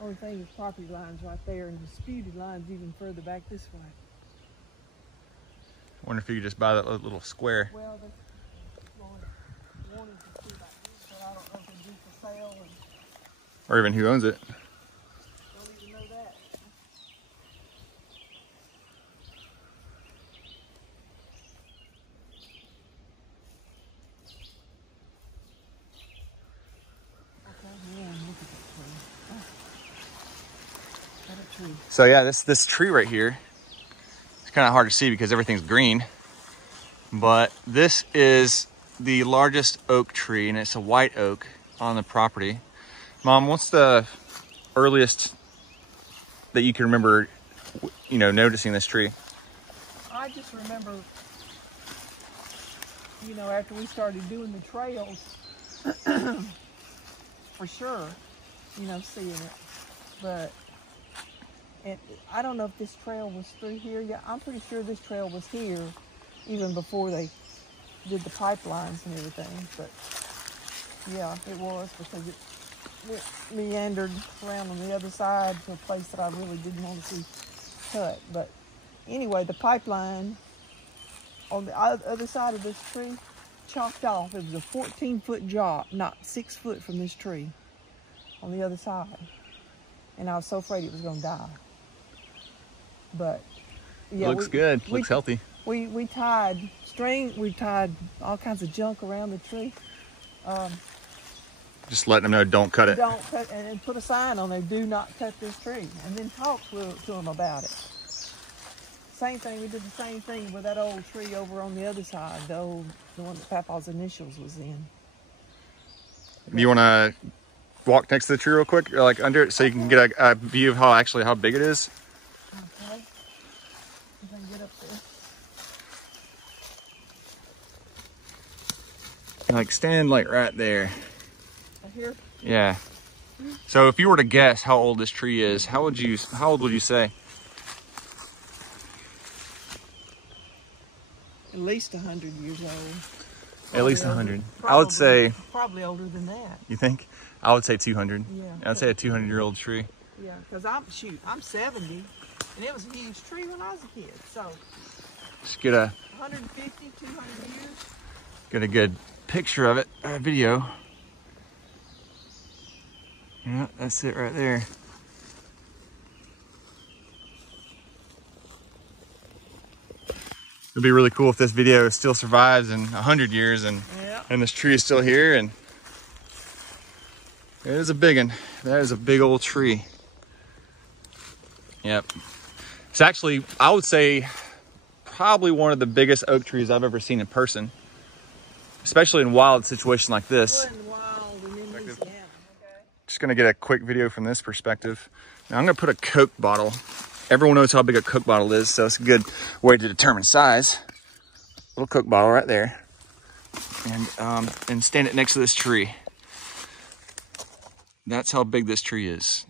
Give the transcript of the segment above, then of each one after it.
Only thing is property lines right there and disputed lines even further back this way. I wonder if you could just buy that little square. Well, they wanted to see that, but I don't know if it'd be for sale. And Or even who owns it. don't even know that. Okay, yeah, look at that tree. Oh. What a tree. So yeah, this tree right here, it's kind of hard to see because everything's green. But this is the largest oak tree, and it's a white oak on the property. Mom, what's the earliest that you can remember, noticing this tree? I just remember, after we started doing the trails, for sure, seeing it. But I don't know if this trail was through here. Yeah, I'm pretty sure this trail was here even before they did the pipelines and everything. But yeah, it was, because it meandered around on the other side to a place that I really didn't want to see cut. But anyway, the pipeline on the other side of this tree chopped off. It was a 14-foot drop, not 6 foot from this tree on the other side. And I was so afraid it was going to die. But yeah, Looks good. Looks healthy. We tied string. We tied all kinds of junk around the tree. Just letting them know, don't cut it. Don't cut, and put a sign on there, do not cut this tree. And then talk to them about it. Same thing, we did the same thing with that old tree over on the other side, the one that Papa's initials was in. Do you want to walk next to the tree real quick, or like under it, so you can get a view of how big it is? Okay. If I can get up there. Like stand like right there. Right here? Yeah. So if you were to guess how old this tree is, how old would you say? At least 100 years old. At least 100. I would say. Probably older than that. You think? I would say 200. Yeah. I'd say a 200-year-old tree. Yeah, because I'm 70, and it was a huge tree when I was a kid. So. Just get a 150, 200 years. Get a good picture of it, or a video. Yeah, that's it right there. It'd be really cool if this video still survives in 100 years and this tree is still here. And it is a big one. That is a big old tree. Yep. It's actually, I would say, probably one of the biggest oak trees I've ever seen in person, especially in wild situation like this. Just gonna get a quick video from this perspective. Now I'm gonna put a Coke bottle. Everyone knows how big a Coke bottle is, so it's a good way to determine size. Little Coke bottle right there, and stand it next to this tree. That's how big this tree is.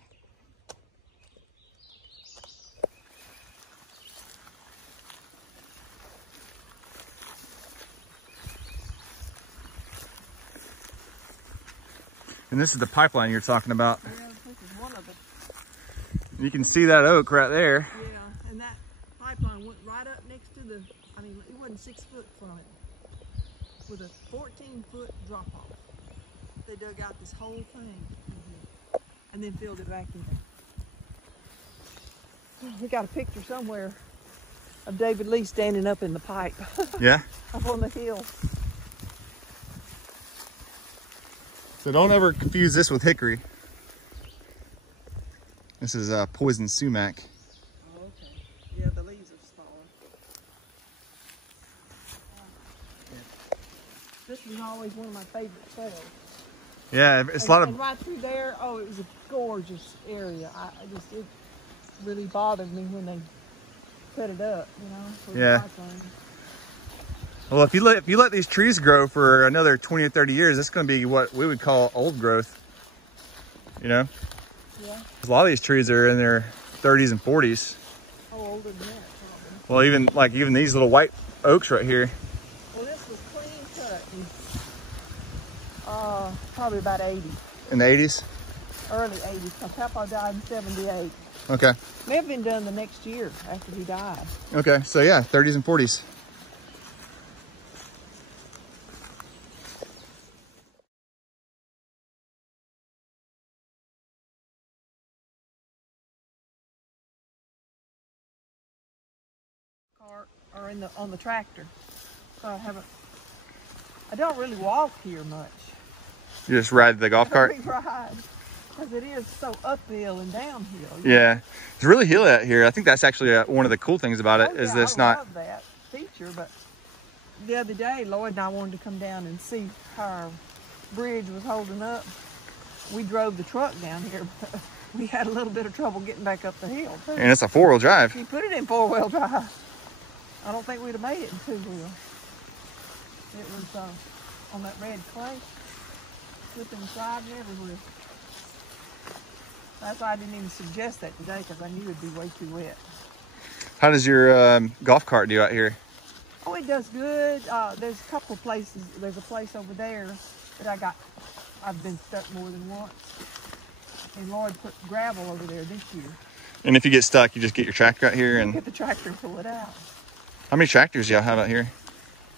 And this is the pipeline you're talking about. Yeah, this is one of them. You can see that oak right there. Yeah, and that pipeline went right up next to it wasn't 6 foot from it, with a 14-foot drop off. They dug out this whole thing and then filled it back in. We got a picture somewhere of David Lee standing up in the pipe. Yeah? Up on the hill. So don't ever confuse this with hickory. This is poison sumac. Oh, okay. Yeah, the leaves are smaller. This was always one of my favorite trails. Yeah, it's a lot of... And right through there, it was a gorgeous area. It really bothered me when they cut it up, Yeah. Well, if you let these trees grow for another 20 or 30 years, it's going to be what we would call old growth. Yeah. A lot of these trees are in their 30s and 40s. Oh, older than that, probably. Well, even these little white oaks right here. Well, this was clean cut. Probably about 80. In the 80s? early 80s. My papa died in 78. Okay. May have been done the next year after he died. Okay, so yeah, 30s and 40s. Cart or on the tractor. So I don't really walk here much. You just ride the golf cart? We ride. Because it is so uphill and downhill. Yeah. It's really hilly out here. I think that's actually one of the cool things about it, is that it's not... I love that feature, but the other day, Lloyd and I wanted to come down and see how our bridge was holding up. We drove the truck down here, but we had a little bit of trouble getting back up the hill, too. And it's a four-wheel drive. If you put it in four-wheel drive, I don't think we'd have made it in two-wheel. It was on that red clay, slipping and sliding everywhere. That's why I didn't even suggest that today, because I knew it'd be way too wet. How does your golf cart do out here? Oh, it does good. There's a couple of places. There's a place over there that I've been stuck more than once. And Lloyd put gravel over there this year. And if you get stuck, you just get your tractor out here and... Get the tractor and pull it out. How many tractors do y'all have out here?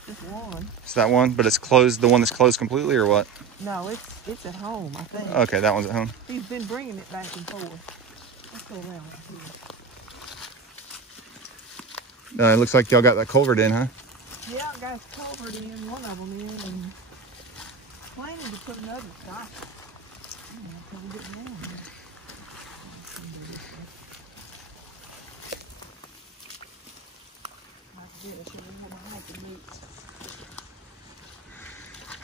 Just one. It's that one, but it's closed, the one that's closed completely, or what? No, it's at home, I think. Okay, that one's at home. He's been bringing it back and forth. Let's go around here. It looks like y'all got that culvert in, huh? Yeah, I got a culvert in, one of them in, and planning to put another stop. Until we get down here.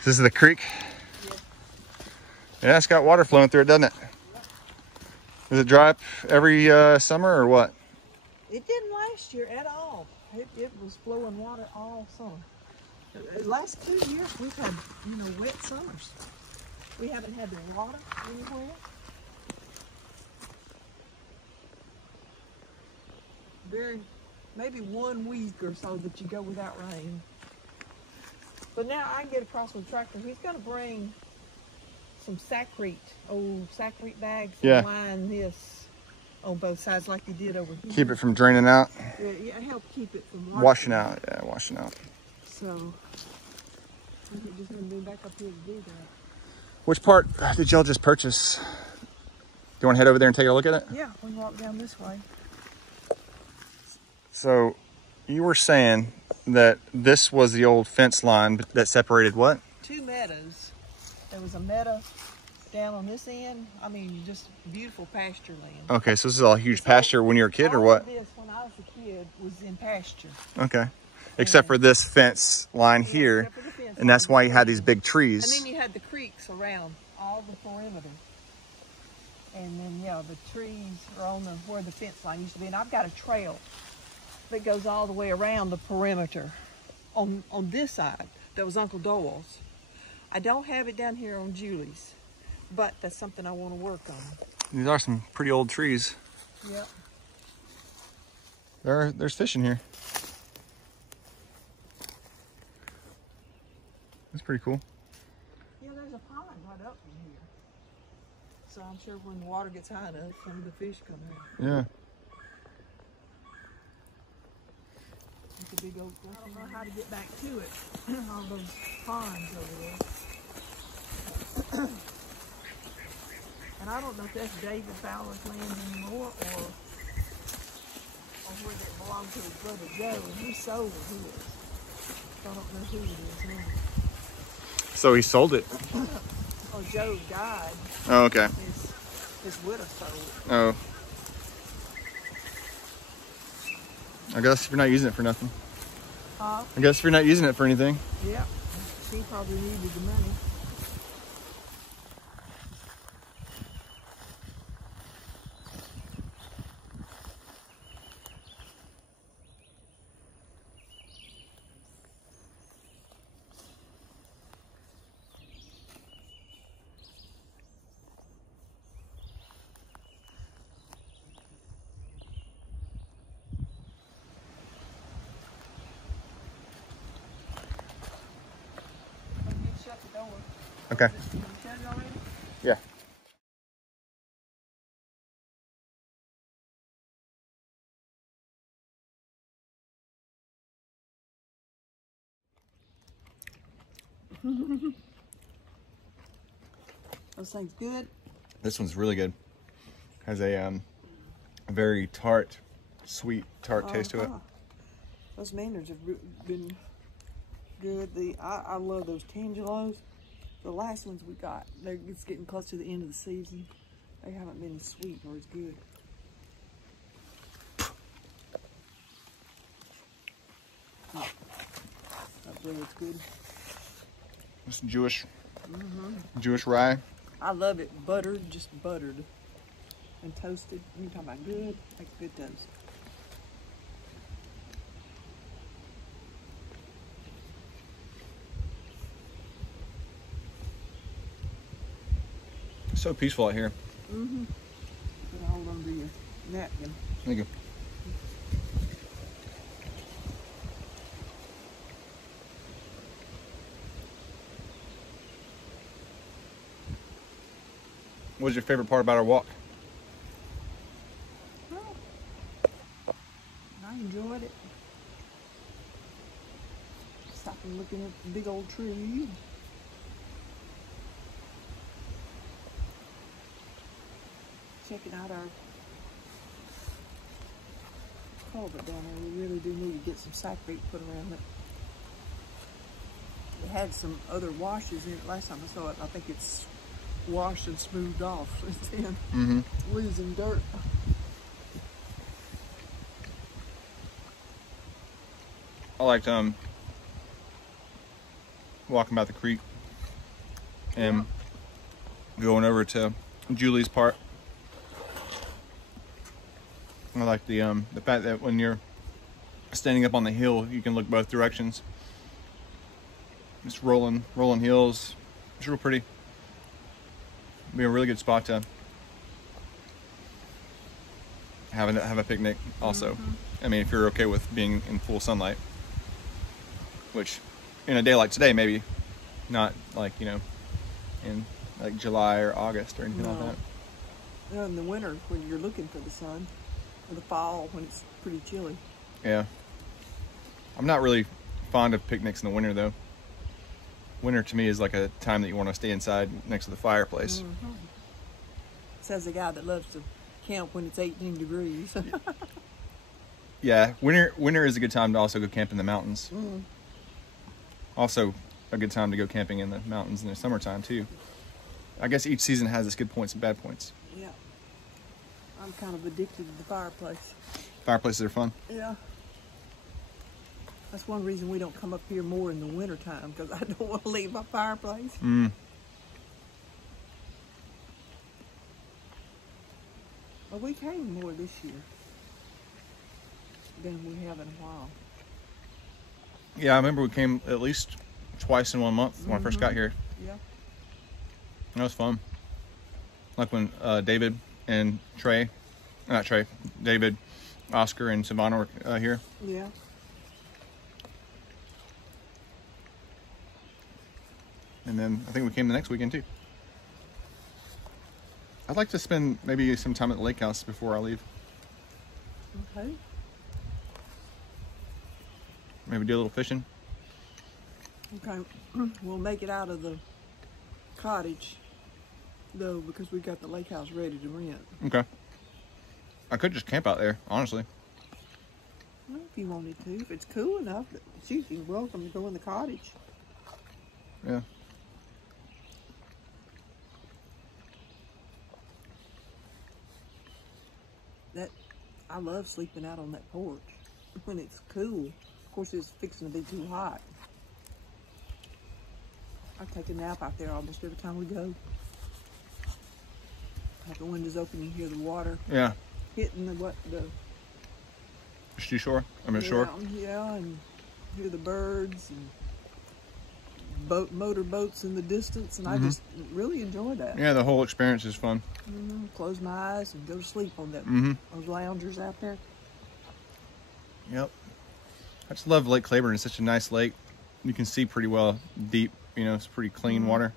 This is the creek? Yeah. Yeah, it's got water flowing through it, doesn't it? Yeah. Does it dry up every summer or what? It didn't last year at all. It was flowing water all summer. The last 2 years we've had, wet summers. We haven't had the water anywhere. Maybe 1 week or so that you go without rain. But now I can get across with the tractor. He's going to bring some old Sacrete bags, and line this on both sides like he did over here. Keep it from draining out? Yeah, help keep it from washing out. Yeah, washing out. So, I think just going to be back up here to do that. Which part did y'all just purchase? Do you want to head over there and take a look at it? Yeah, we can walk down this way. So, you were saying that this was the old fence line that separated what? 2 meadows. There was a meadow down on this end. I mean, just beautiful pasture land. Okay, so this is all huge pasture when you were a kid, or what? All of this, when I was a kid, was in pasture. Okay. Except for this fence line here, and that's why you had these big trees. And then you had the creeks around all the perimeter. And then, the trees are on where the fence line used to be. And I've got a trail that goes all the way around the perimeter on this side. That was Uncle Doyle's. I don't have it down here on Julie's, but that's something I want to work on. These are some pretty old trees. Yep. There's fish in here. That's pretty cool. Yeah, there's a pond right up in here. So I'm sure when the water gets high enough, some of the fish come out. Yeah. It's a big old question. I don't know how to get back to it. All those ponds over there. And I don't know if that's David Fowler's land anymore or where it belonged to his brother Joe, and he sold his. So I don't know who it is now. So he sold it? Oh, Joe died. Oh, okay. His widow sold it. Oh. I guess if you're not using it for nothing. Huh? I guess if you're not using it for anything. Yeah. She probably needed the money. Shut the door. Okay. You shut it already? Yeah. Those things good. This one's really good. Has a very tart, sweet tart taste to it. Those Maynards have been good. I love those Tangelos. The last ones we got, it's getting close to the end of the season. They haven't been as sweet or as good. Oh, that bread's good. It's Jewish, Jewish rye. I love it buttered, just buttered and toasted. You're talking about good, like good toast. It's so peaceful out here. Put a hold on to your napkin. Thank you. What was your favorite part about our walk? Well, I enjoyed it. Stopping looking at the big old tree. Checking out our culvert down there. We really do need to get some sackbait put around it. It had some other washes in it last time I saw it. I think it's washed and smoothed off since then. Losing dirt. I liked walking by the creek and going over to Julie's part. I like the fact that when you're standing up on the hill, you can look both directions. Just rolling hills. It's real pretty. Be a really good spot to have a picnic. Also, I mean, if you're okay with being in full sunlight, which in a day like today, maybe not like in like July or August or anything like that. You know, in the winter when you're looking for the sun, or the fall when it's pretty chilly. Yeah. I'm not really fond of picnics in the winter though. Winter to me is like a time that you want to stay inside next to the fireplace. Says the guy that loves to camp when it's 18 degrees. Yeah, winter is a good time to also go camp in the mountains. Also a good time to go camping in the mountains in the summertime too. I guess each season has its good points and bad points. Yeah. I'm kind of addicted to the fireplace. Fireplaces are fun. Yeah. That's one reason we don't come up here more in the winter time, because I don't want to leave my fireplace. Well, we came more this year than we have in a while. Yeah, I remember we came at least twice in 1 month when I first got here. Yeah. That was fun. Like when David and David, Oscar, and Savannah were here. Yeah. And then I think we came the next weekend too. I'd like to spend maybe some time at the lake house before I leave. Okay. Maybe do a little fishing. Okay. We'll make it out of the cottage, though, because we got the lake house ready to rent. Okay. I could just camp out there, honestly. Well, if you wanted to. If it's cool enough, you're welcome to go in the cottage. Yeah. I love sleeping out on that porch when it's cool. Of course, it's fixing to be too hot. I take a nap out there almost every time we go. Have the windows open, you hear the water. Yeah. Hitting the Shore? Shore? Yeah, and hear the birds and motor boats in the distance, and I just really enjoy that. Yeah, the whole experience is fun. Close my eyes and go to sleep on that. Those loungers out there. Yep. I just love Lake Claiborne. It's such a nice lake. You can see pretty well deep. It's pretty clean water.